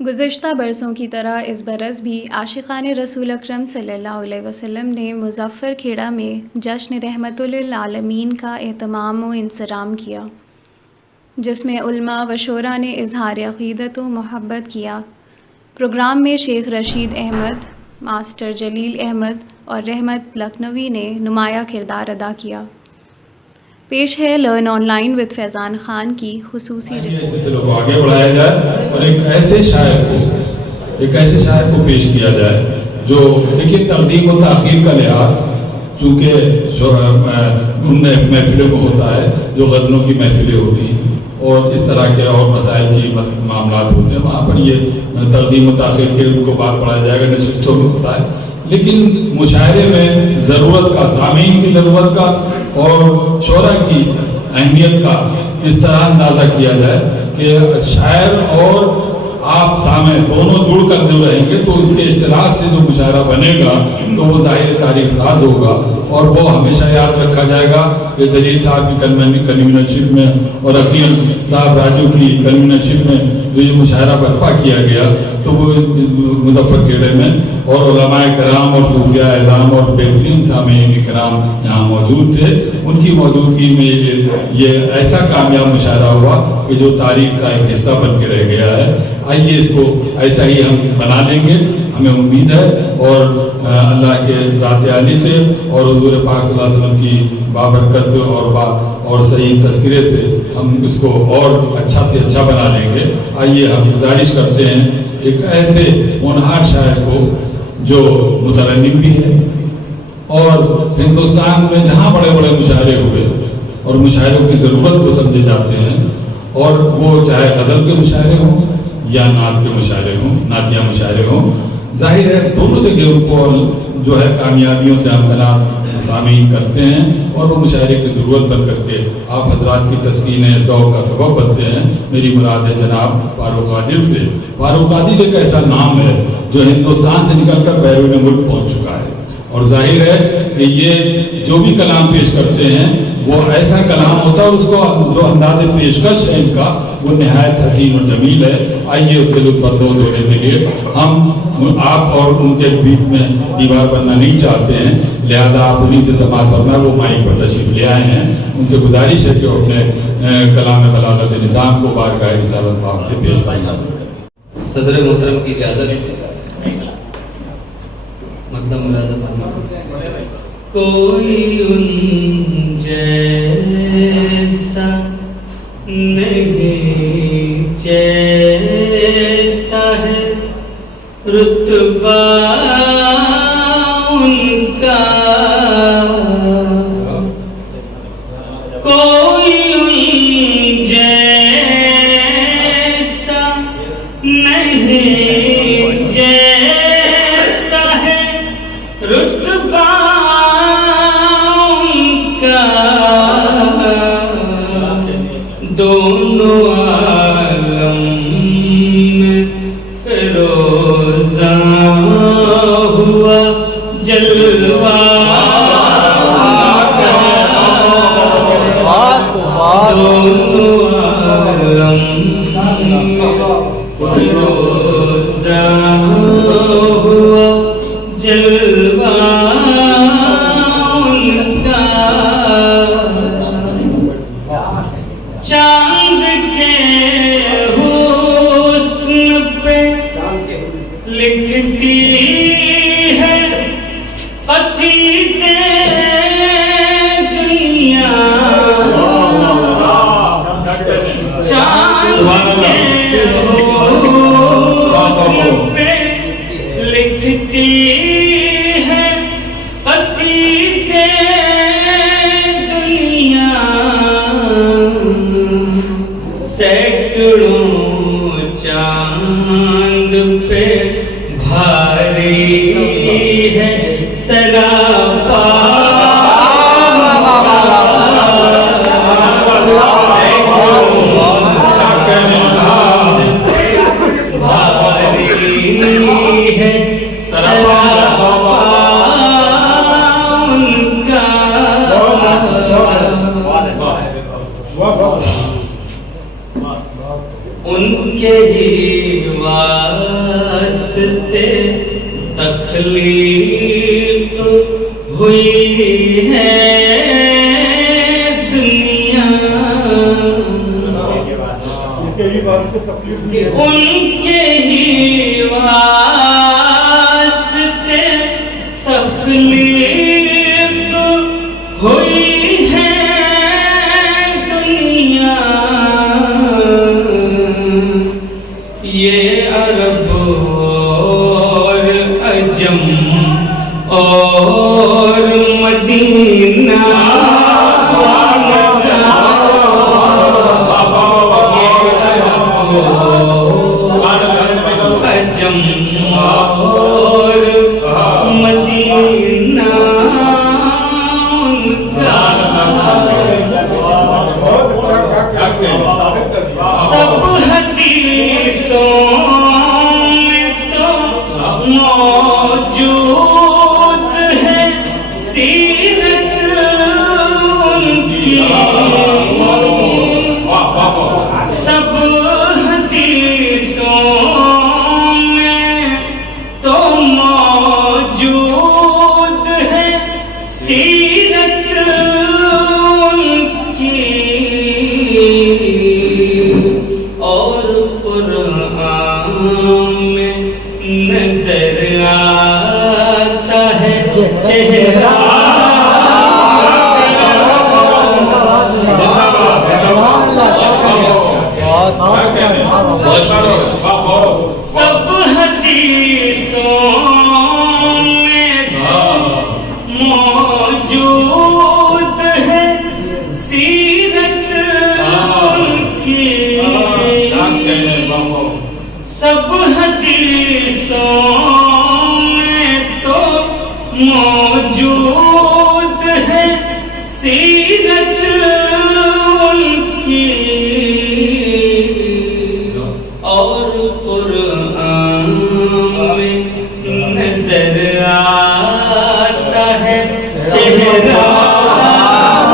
گزشتہ برسوں کی طرح اس برس بھی عاشقان رسول اکرم صلی اللہ علیہ وسلم نے مظفر کھیڑا میں جشن رحمت للعالمین کا اہتمام و انصرام کیا، جس میں علماء و شعراء نے اظہار عقیدت و محبت کیا۔ پروگرام میں شیخ رشید احمد، ماسٹر جلیل احمد اور رحمت لکھنوی نے نمایاں کردار ادا کیا۔ پیش ہے لرن آن لائن وتھ فیضان خان کی خصوصی رپورٹ۔ سلسلے کو آگے بڑھایا جائے اور ایک ایسے شاعر کو پیش کیا جائے جو دیکھیے تقدیم و تاخیر کا لحاظ، چونکہ ان محفلوں کو ہوتا ہے جو غزلوں کی محفلیں ہوتی ہیں اور اس طرح کے اور مسائل کی معاملات ہوتے ہیں، وہاں پر یہ تقدیم و تاخیر کے ان کو بات پڑھایا جائے گا، نشستوں میں ہوتا ہے۔ لیکن مشاعرے میں ضرورت کا، سامعین کی ضرورت کا اور شعراء کی اہمیت کا اس طرح اندازہ کیا جائے کہ شاعر اور آپ سامع دونوں جڑ کر جو رہیں گے تو ان کے اشتراک سے جو مشاعرہ بنے گا تو وہ ظاہر تاریخ ساز ہوگا، اور وہ ہمیشہ یاد رکھا جائے گا کہ جلیل صاحب کی کنوینرشپ میں اور عقیل صاحب راجو کی کنوینرشپ میں جو یہ مشاعرہ برپا کیا گیا تو وہ مظفر کھیڑے میں اور علماء کرام اور صوفیاء اعظام اور بہترین سامعین کرام یہاں موجود تھے۔ ان کی موجودگی میں یہ ایسا کامیاب مشاعرہ ہوا کہ جو تاریخ کا ایک حصہ بن کے رہ گیا ہے۔ آئیے اس کو ایسا ہی ہم بنا لیں گے، ہمیں امید ہے، اور اللہ کے ذات عالی سے اور حضور پاک صلی اللہ علیہ وسلم کی بابرکت اور صحیح تذکرے سے ہم اس کو اور اچھا سے اچھا بنا لیں گے۔ آئیے ہم گزارش کرتے ہیں ایک ایسے ہونہار شاعر کو جو مترنم بھی ہے، اور ہندوستان میں جہاں بڑے بڑے مشاعرے ہوئے اور مشاعروں کی ضرورت کو سمجھے جاتے ہیں، اور وہ چاہے غزل کے مشاعرے ہوں یا نعت کے مشاعرے ہوں، نعتیہ مشاعرے ہوں، ظاہر ہے دونوں جگہ ان کو جو ہے کامیابیوں سے ہمکنار سامعین کرتے ہیں، اور وہ مشاعرے کی ضرورت بن کر کے آپ حضرات کی تسکین ذوق کا سبب بنتے ہیں۔ میری مراد ہے جناب فاروق عادل سے۔ فاروق عادل ایک ایسا نام ہے جو ہندوستان سے نکل کر بیرون ملک پہنچ چکا ہے، اور ظاہر ہے کہ یہ جو بھی کلام پیش کرتے ہیں وہ ایسا کلام ہوتا ہے، اور اس کو جو انداز پیشکش ہے ان کا وہ نہایت حسین اور جمیل ہے۔ آئیے اس سے لطف اندوز ہونے کے لیے ہم آپ اور ان کے بیچ میں دیوار بننا نہیں چاہتے ہیں، لہذا آپ انہیں سے سماعت فرمائیں، وہ مائک پر تشریف لے آئے ہیں۔ ان سے گزارش ہے کہ اپنے کلام بلاغت نظام کو بارگاہ رسالت پاک کے پیش فرمائیں۔ صدر محترم کی اجازت مطلب ملازہ فرما۔ کوئی ان جیسا نہیں جیسا ہے رتبہ ان کا، کوئی ان جیسا نہیں جیسا ہے رتبہ ان کا، دونوں عالم میں فیروزاں ہوا جلوہ دونوں عالم میں فیروزاں ہوا جلوہ ان کا، چاند کے حسن پہ لکھتی ہے قصیدے دنیا، چاند کے حسن پہ لکھتی ہے قصیدے دنیا، سینکڑوں چاند پہ بھاری ہے سراپا، بھاری ہے سراپا ان کا، ان کے ہی واسطے تخلیق ہوئی ہے دنیا، ان کے ہی واسطے تخلیق ہوئی ہے دنیا، یہ عرب اور عجم اور مدینہ عجم اور مدینہ سب حدیثوں میں تو موجود ہے سیرت ان کی، سب حدیثوں میں تو موجود ہے سیرت ان کی، اور قرآن میں نظر آتا ہے چہرہ سب حدیثوں میں موجود ہے سیرت ان کی، سب حدیثوں میں تو موجود ہے سیرت ان کی، اور قرآن میں نظر آتا ہے چہرہ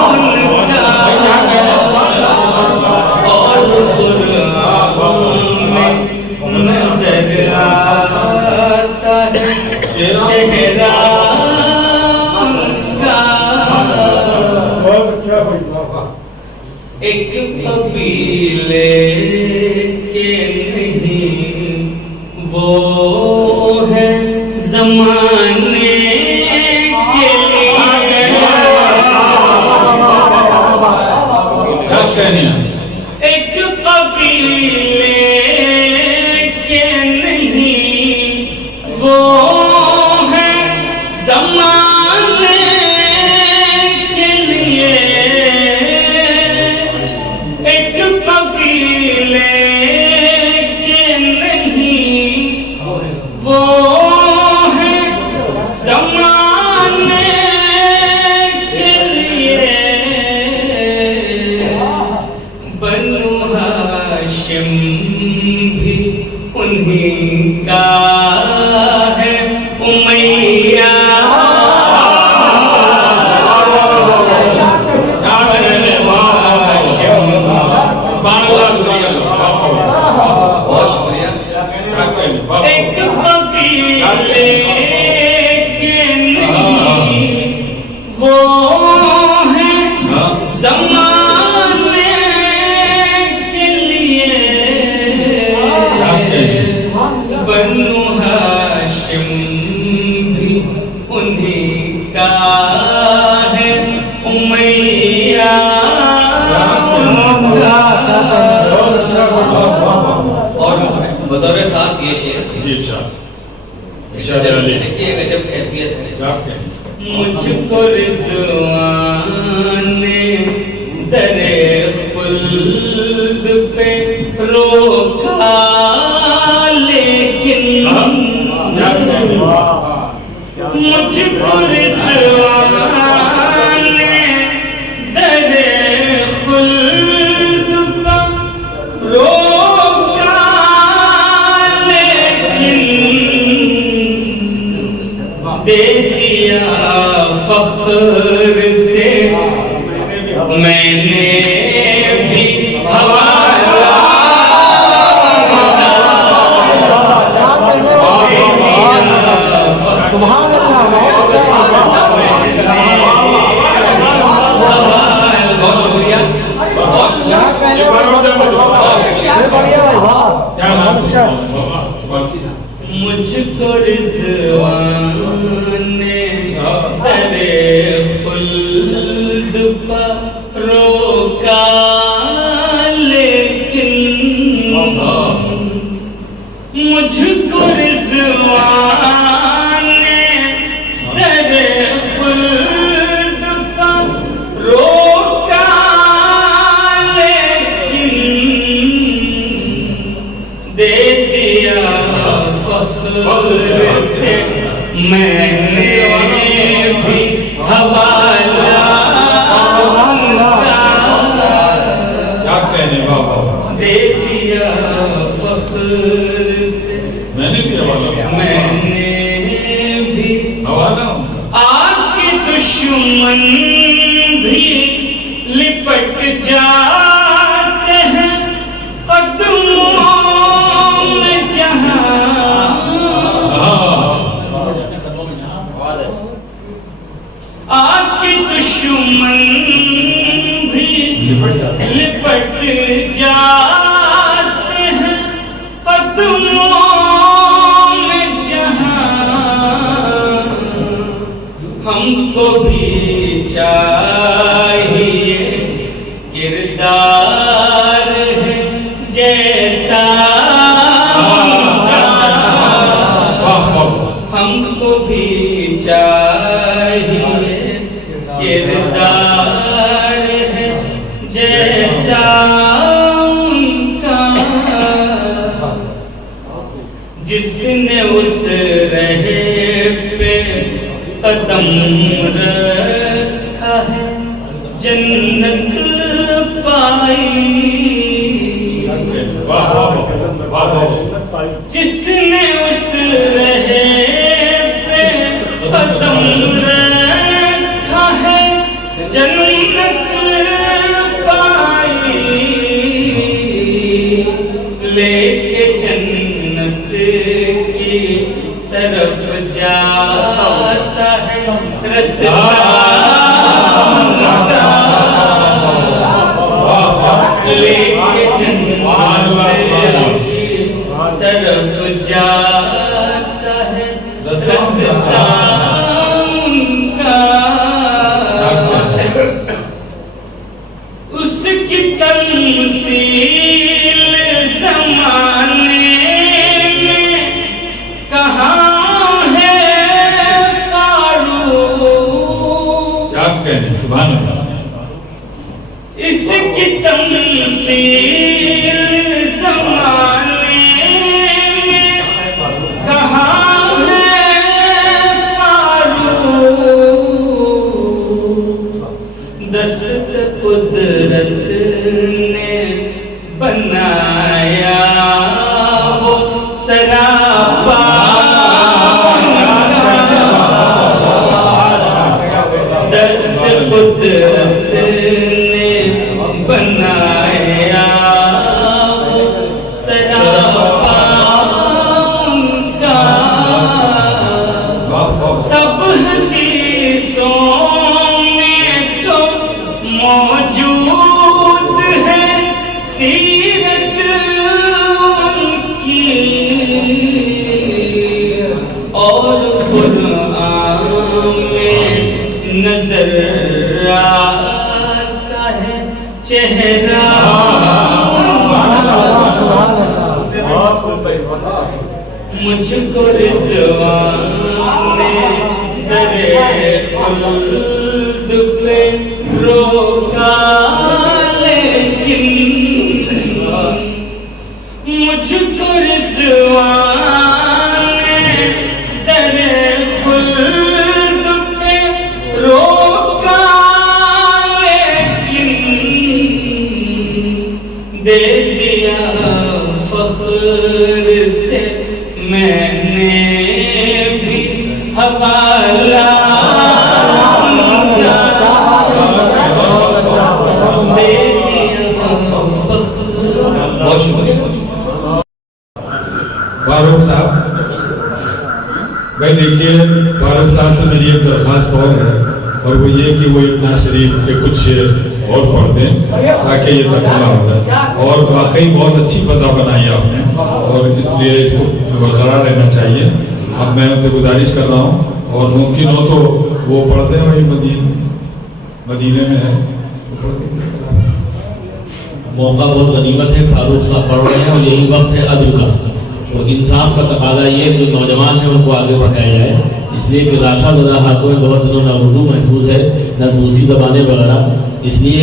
ان کا، اور قرآن میں نظر آتا ہے چہرہ ان کا، ایک قبیلے کے نہیں وہ ہے زمانے کے لیے، ایک قبیلے کے نہیں وہ ہے زمانے کے لیے، ایک قبیلے کے نہیں وہ ہے زمانے کے لیے، بنو ہاشم بھی انہیں کا ہے، امیہ ایک قبیلے کے نہیں وہ ہے زمانے کے لیے، بنو ہاشم بھی انہیں کا ہے، امیہ اور بطور خاص یہ شعر دیکھیے غجب کیفیت ہے، مجھ کو رضوان نے در خلد پہ روکا لیکن مجھ کو رضوان نے در خلد پہ روکا لیکن دے دیا فخر سے میں نے بھی حوالہ فخر سے میں نے بھی حوالہ کیا کہنے بابا دے دیا فخر سے میں نے بھی حوالہ میں نے بھی حوالہ آگ کے دشمن بھی لپٹ جاتے ہیں قدموں میں جہاں آگ کے دشمن بھی لپٹ جاتے ہیں قدموں میں جہاں ہم کو بھی چاہیے کردار ہے جیسا ہم کو بھی چاہیے کردار ہے جیسا ان کا جس نے اس رہے پہ قدم رکھا ہے جنت پائی جس نے اس رہے پہ قدم رکھا ہے جنت پائی لے کے جنت کی طرف جاتا ہے رستہ لے کے جنت کی طرف جاتا ہے رستہ ان کا اس کی تمثیل زمانے میں کہاں ہے فاروق کیا کہنے سبحان اللہ اس کی تمثیل زمانے میں کہاں ہے فاروق دست قدرت نے بنایا وہ سراپا دست قدرت نے بنایا وہ سراپا ان کا سب حدیثوں میں تو موجود ہے سیرت ان کی اور قرآن میں نظر آتا ہے چہرہ مجھ کو رضوان نے درِ خلد پہ روکا لیکن مجھ کو رضوان نے درِ خلد پہ روکا لیکن دے دیا فخر سے میں نے بھی حوالہ دے دیا فخر. بہت شکریہ فاروق صاحب. بھائی دیکھیے فاروق صاحب سے میری ایک درخواست اور ہے اور وہ یہ کہ وہ اتنا شریف کے کچھ شعر اور پڑھ دیں تاکہ یہ تکمیل ہو جائے. اور واقعی بہت اچھی فضا بنائی آپ نے اور اس لیے اس کو برقرار رہنا چاہیے. اب میں ان سے گزارش کر رہا ہوں اور ممکن ہو تو وہ پڑھ دیں. وہی مدینے میں ہے موقع بہت غنیمت ہے. فاروق صاحب پڑھ رہے ہیں اور یہی وقت ہے ادب کا. تو انصاف کا تقاضا یہ جو نوجوان ہیں ان کو آگے بڑھایا جائے. اس لیے کہ راشد زدہ ہاتھوں میں بہت دنوں نہ اردو محفوظ ہے نہ دوسری زبانیں وغیرہ. اس لیے